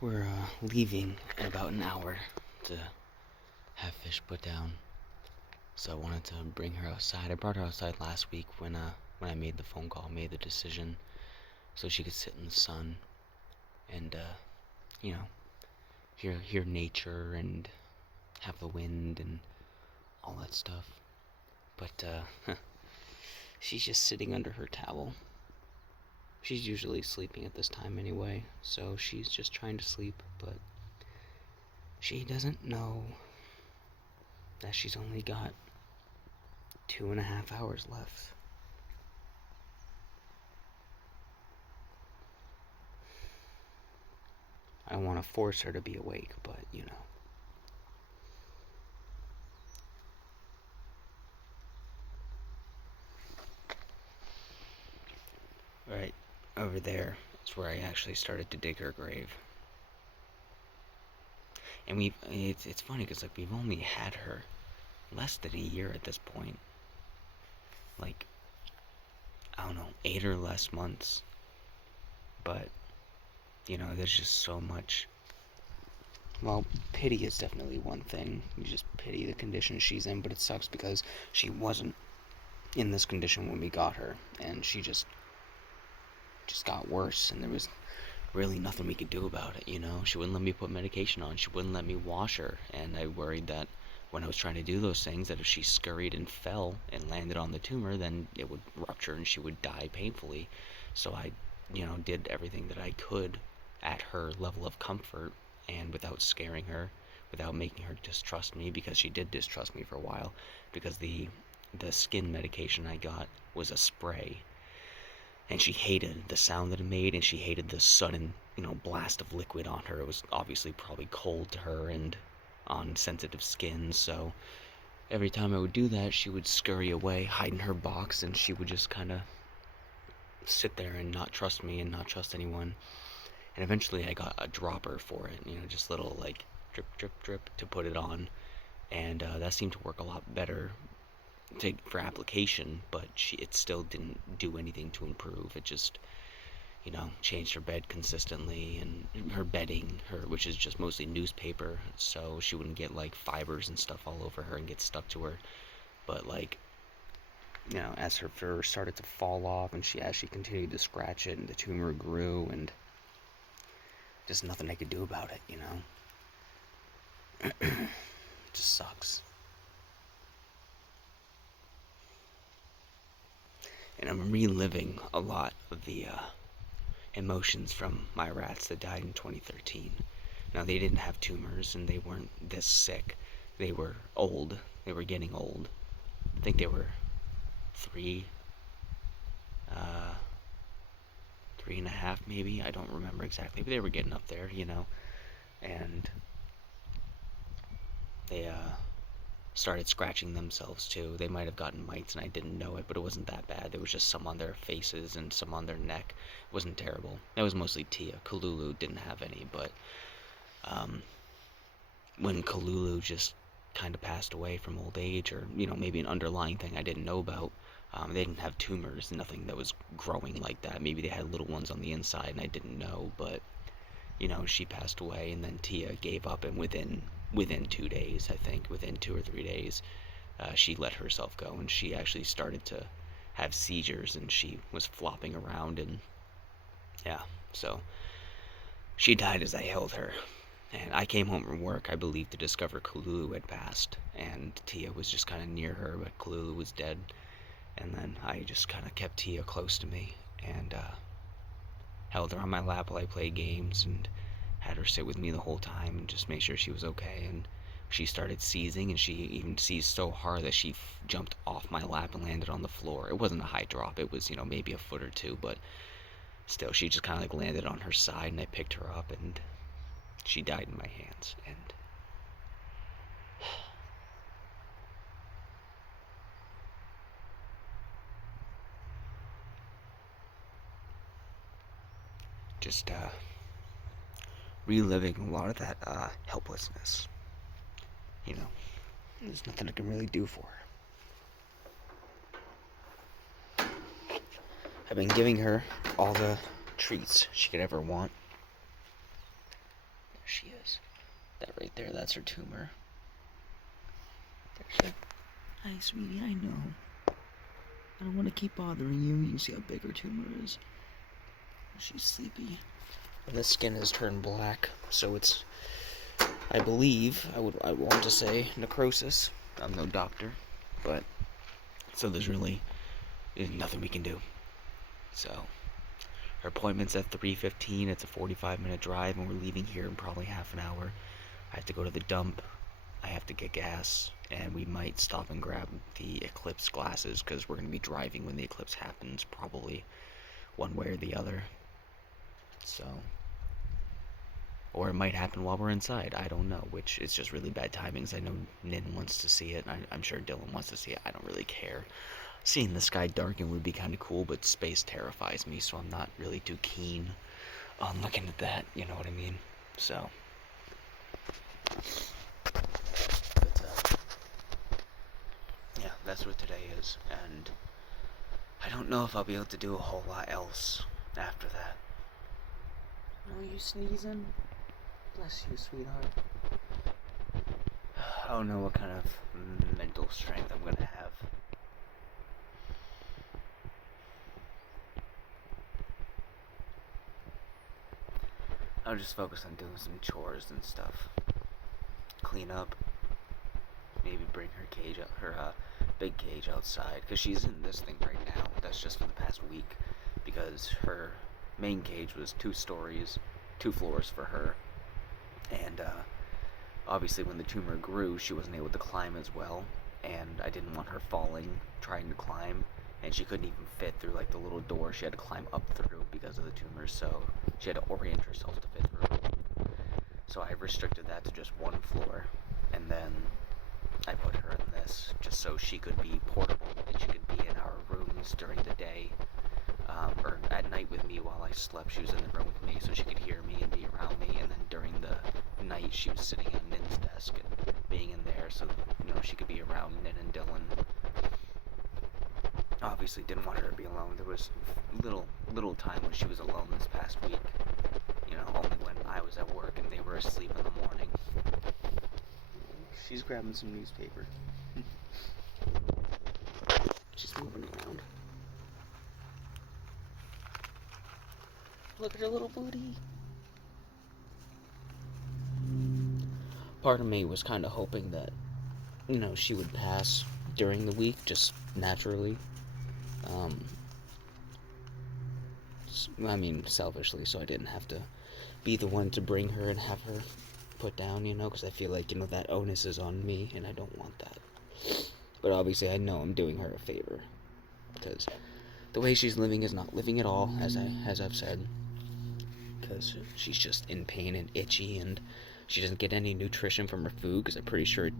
We're leaving in about an hour to have Fish put down. So I wanted to bring her outside. I brought her outside last week when I made the phone call, made the decision, so she could sit in the sun and you know hear nature and have the wind and all that stuff. But she's just sitting under her towel. She's usually sleeping at this time anyway, so she's just trying to sleep, but she doesn't know that she's only got 2.5 hours left. I don't want to force her to be awake, but Right over there is where I actually started to dig her grave. And it's funny because like we've only had her less than a year at this point. Like, I don't know, 8 or less months. But, there's just so much. Well, pity is definitely one thing. You just pity the condition she's in, but it sucks because she wasn't in this condition when we got her, and she just got worse, and there was really nothing we could do about it. She wouldn't let me put medication on. She wouldn't let me wash her, and I worried that when I was trying to do those things, that if she scurried and fell and landed on the tumor, then it would rupture and she would die painfully. So I, did everything that I could at her level of comfort and without scaring her, without making her distrust me, because she did distrust me for a while, because the skin medication I got was a spray, and she hated the sound that it made, and she hated the sudden, blast of liquid on her. It was obviously probably cold to her and on sensitive skin, so every time I would do that, she would scurry away, hide in her box, and she would just kind of sit there and not trust me and not trust anyone. And eventually I got a dropper for it, just little like drip, drip, drip to put it on, and that seemed to work a lot better for application, but it still didn't do anything to improve. It just, changed her bed consistently, and her bedding, which is just mostly newspaper, so she wouldn't get like fibers and stuff all over her and get stuck to her. But like, as her fur started to fall off, and as she continued to scratch it, and the tumor grew, and just nothing I could do about it. It just sucks. And I'm reliving a lot of the emotions from my rats that died in 2013. Now, they didn't have tumors and they weren't this sick. They were old. They were getting old. I think they were three, uh, 3.5 maybe. I don't remember exactly, but they were getting up there, And they started scratching themselves too. They might have gotten mites and I didn't know it, but it wasn't that bad. There was just some on their faces and some on their neck. It wasn't terrible. That was mostly Tia. Kalulu didn't have any, but um, when Kalulu just kind of passed away from old age, or maybe an underlying thing I didn't know about, they didn't have tumors, nothing that was growing like that. Maybe they had little ones on the inside and I didn't know, but she passed away, and then Tia gave up, and within 2 days, I think, within 2 or 3 days, she let herself go, and she actually started to have seizures, and she was flopping around, and yeah, so she died as I held her. And I came home from work, I believe, to discover Kalulu had passed, and Tia was just kind of near her, but Kalulu was dead. And then I just kind of kept Tia close to me, and held her on my lap while I played games, and had her sit with me the whole time and just make sure she was okay. And she started seizing, and she even seized so hard that she jumped off my lap and landed on the floor. It wasn't a high drop, it was, maybe a foot or two, but still, she just kind of like landed on her side, and I picked her up, and she died in my hands. And just reliving a lot of that helplessness. There's nothing I can really do for her. I've been giving her all the treats she could ever want. she is. That right there, that's her tumor. There she is. Hi, sweetie, I know. I don't want to keep bothering you. You can see how big her tumor is. She's sleepy. And the skin has turned black, so it's, I believe, I want to say necrosis. I'm no doctor, but so there's nothing we can do. So her appointment's at 3:15. It's a 45-minute drive, and we're leaving here in probably half an hour. I have to go to the dump. I have to get gas, and we might stop and grab the eclipse glasses because we're going to be driving when the eclipse happens, probably one way or the other. So, or it might happen while we're inside. I don't know, which is just really bad timings. I know Nin wants to see it. I'm sure Dylan wants to see it. I don't really care. Seeing the sky darken would be kind of cool, but space terrifies me, so I'm not really too keen on looking at that, you know what I mean? So, but, yeah, that's what today is, and I don't know if I'll be able to do a whole lot else after that. Oh, you sneezing? Bless you, sweetheart. I don't know what kind of mental strength I'm gonna have. I'll just focus on doing some chores and stuff. Clean up. Maybe bring her cage out, her big cage outside, because she's in this thing right now. That's just for the past week, because her main cage was 2 stories, 2 floors for her, and obviously when the tumor grew, she wasn't able to climb as well, and I didn't want her falling trying to climb, and she couldn't even fit through like the little door she had to climb up through because of the tumor, so she had to orient herself to fit through. So I restricted that to just 1 floor, and then I put her in this just so she could be portable and she could be in our rooms during the day, or at night with me while I slept. She was in the room with me so she could hear me and be around me, and then during the night she was sitting at Nin's desk and being in there so, you know, she could be around Nin and Dylan. Obviously didn't want her to be alone. There was little time when she was alone this past week, you know, only when I was at work and they were asleep in the morning. She's grabbing some newspaper. She's moving around. Look at her little booty. Part of me was kind of hoping that, you know, she would pass during the week, just naturally. I mean, selfishly, so I didn't have to be the one to bring her and have her put down, you know, because I feel like, you know, that onus is on me, and I don't want that. But obviously, I know I'm doing her a favor, because the way she's living is not living at all, as I've said, because she's just in pain and itchy, and she doesn't get any nutrition from her food, because I'm pretty sure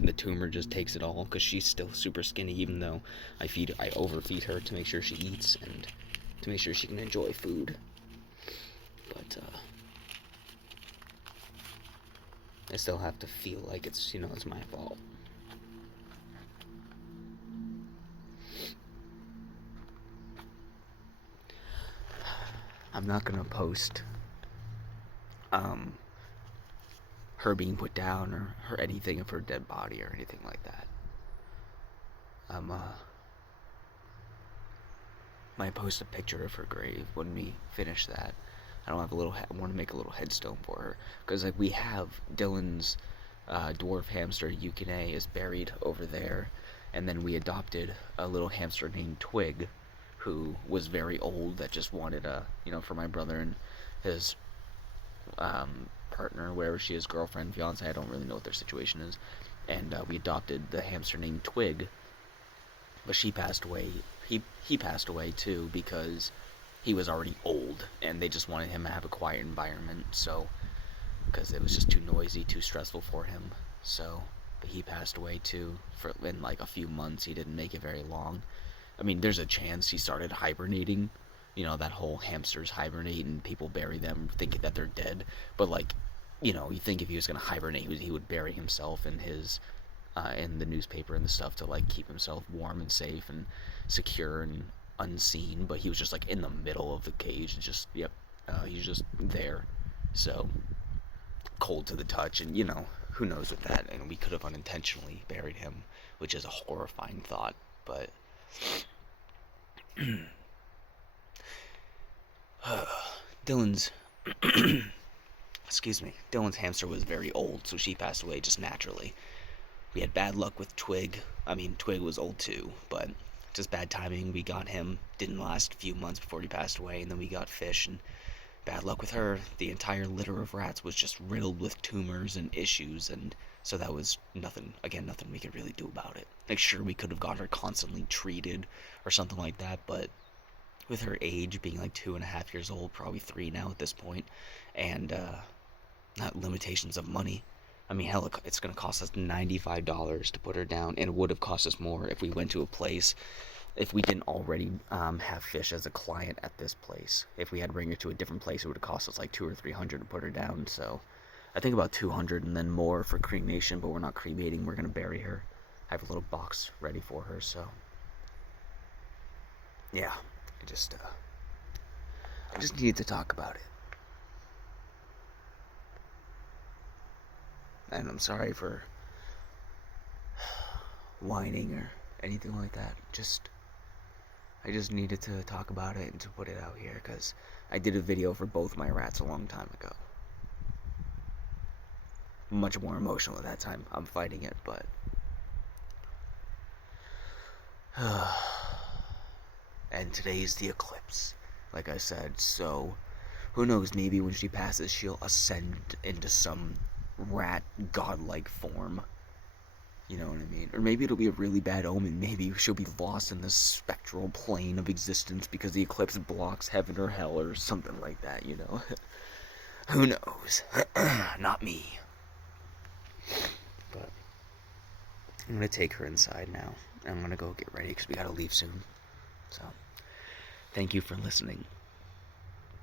the tumor just takes it all, because she's still super skinny, even though I overfeed her to make sure she eats, and to make sure she can enjoy food. But, I still have to feel like it's, you know, it's my fault. I'm not gonna post, her being put down, or her anything of her dead body, or anything like that. Might post a picture of her grave when we finish that. I want to make a little headstone for her, because like we have Dylan's dwarf hamster Yukine is buried over there, and then we adopted a little hamster named Twig, who was very old, that just wanted for my brother and his partner, wherever she is, girlfriend, fiance, I don't really know what their situation is, and we adopted the hamster named Twig, but she passed away. He passed away too, because he was already old, and they just wanted him to have a quiet environment, so, because it was just too noisy, too stressful for him, so, but he passed away too, in like a few months. He didn't make it very long. I mean, there's a chance he started hibernating, you know, that whole hamsters hibernate and people bury them thinking that they're dead, but like, you know, you think if he was going to hibernate, he would bury himself in his, in the newspaper and the stuff to like keep himself warm and safe and secure and unseen, but he was just like in the middle of the cage, just, yep, he's just there. So cold to the touch, and who knows with that, and we could have unintentionally buried him, which is a horrifying thought, but Dylan's excuse me, Dylan's hamster was very old, so she passed away just naturally. We had bad luck with Twig. I mean, Twig was old too, but just bad timing. We got him, didn't last a few months before he passed away, and then we got Phische, and bad luck with her. The entire litter of rats was just riddled with tumors and issues, and so that was nothing, again, nothing we could really do about it. Like, sure, we could have got her constantly treated or something like that, but with her age being like 2.5 years old, probably 3 now at this point, and not limitations of money. I mean, hell, it's going to cost us $95 to put her down, and it would have cost us more if we went to a place, if we didn't already have Phische as a client at this place. If we had to bring her to a different place, it would have cost us like $200 or $300 to put her down. So I think about $200 and then more for cremation, but we're not cremating. We're going to bury her. I have a little box ready for her, so yeah, I just needed to talk about it. And I'm sorry for whining or anything like that. I just needed to talk about it and to put it out here, because I did a video for both my rats a long time ago. Much more emotional at that time. I'm fighting it, but and today's the eclipse, like I said, so who knows, maybe when she passes she'll ascend into some rat godlike form. You know what I mean? Or maybe it'll be a really bad omen. Maybe she'll be lost in the spectral plane of existence because the eclipse blocks heaven or hell or something like that, Who knows? Not me. But I'm gonna take her inside now. I'm gonna go get ready because we gotta leave soon. So, thank you for listening.